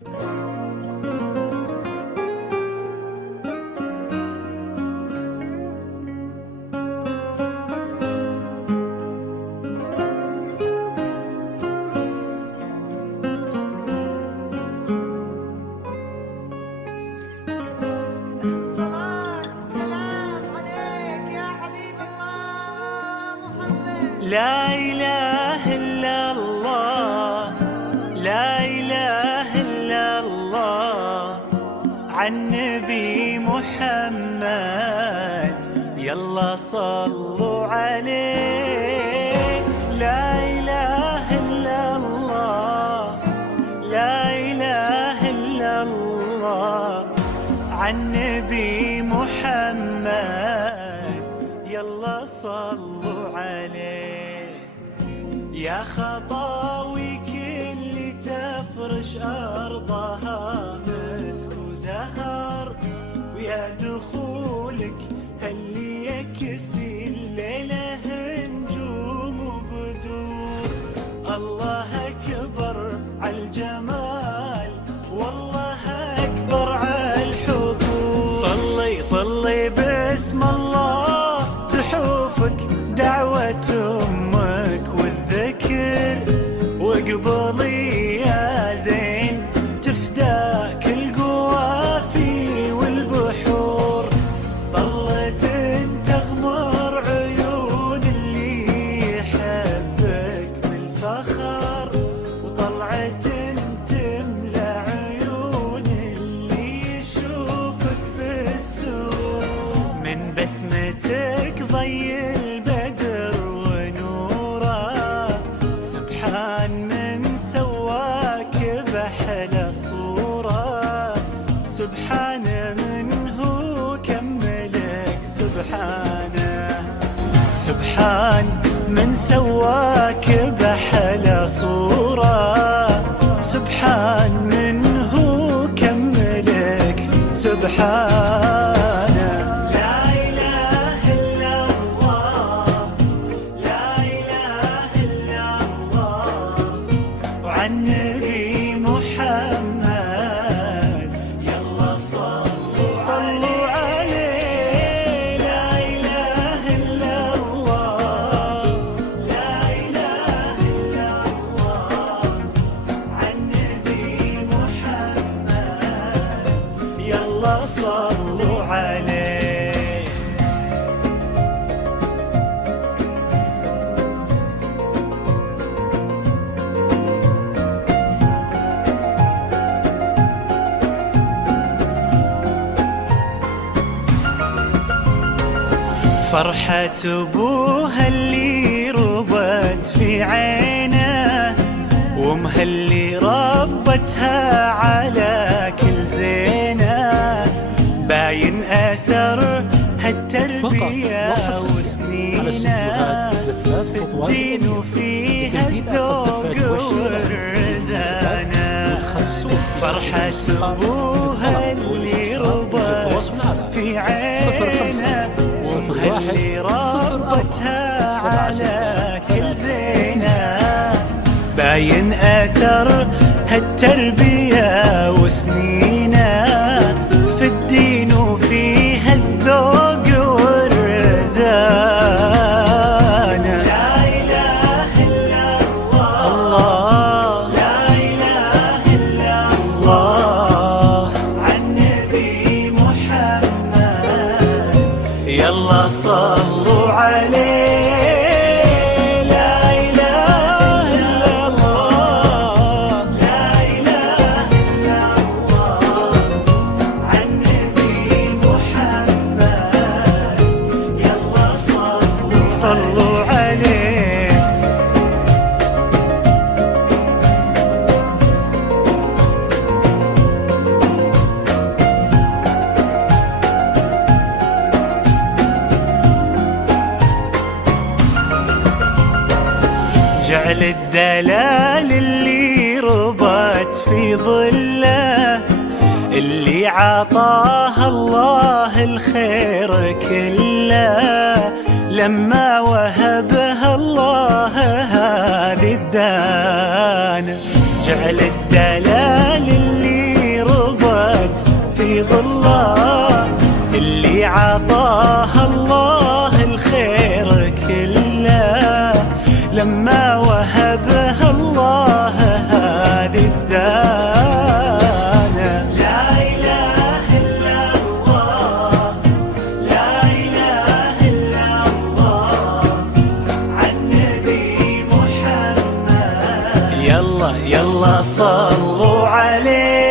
لا إله إلا الله، لا إله إلا الله، عن نبي محمد يلا صلوا عليه. لا إله إلا الله، لا إله إلا الله، عن نبي محمد يلا صلوا عليه. يا خطاوي كل تفرش أرضها مسك وزهر، ويا دخولك هاللي يكسي الليلة نجوم وبدور. الله أكبر عالجمال، والله أكبر عالحضور. طلي باسم الله تحوفك دعوة أمك والذكر، وقبلي يا زين تفداك القوافي والبحور. ظلت تغمر عيون اللي يحبك بالفخر، وطلعت تملى عيون اللي يشوفك بالسور. من بسمتك ضي البدر ونوره، سبحان من سواك بأحلى صورة. سبحان من هو كملك، سبحانه سبحان من سواك بأحلى صورة. سبحان من هو كملك، سبحانه. لا إله إلا الله، لا إله إلا الله، وعن نبي محمد يلا صلوا عليه. لا إله إلا الله، لا إله إلا الله، عن نبي محمد يلا صلوا عليه. فرحة أبوها اللي ربت في عينه، وامها اللي ربتها على كل زينه. باين أثر هالتربية وسنينه في الدين وفيها الذوق والرزانة. فرحة أبوها اللي ربت في عينه، وامها اللي ربتها على كل زينه. باين أثر هالتربية وسنينه في الدين وفيها الذوق والرزانة. لا إله إلا الله، لا إله إلا الله، عن نبي محمد يلا صلوا عليه. صلوا عليه. جعل الدلال اللي ربت في ظله، اللي عطاها الله الخير كله، لما وهبها الله هذه الدانة. جعل الدلال اللي ودانا. لا إله إلا الله، لا إله إلا الله، عن نبي محمد. يلا يلا صلوا عليه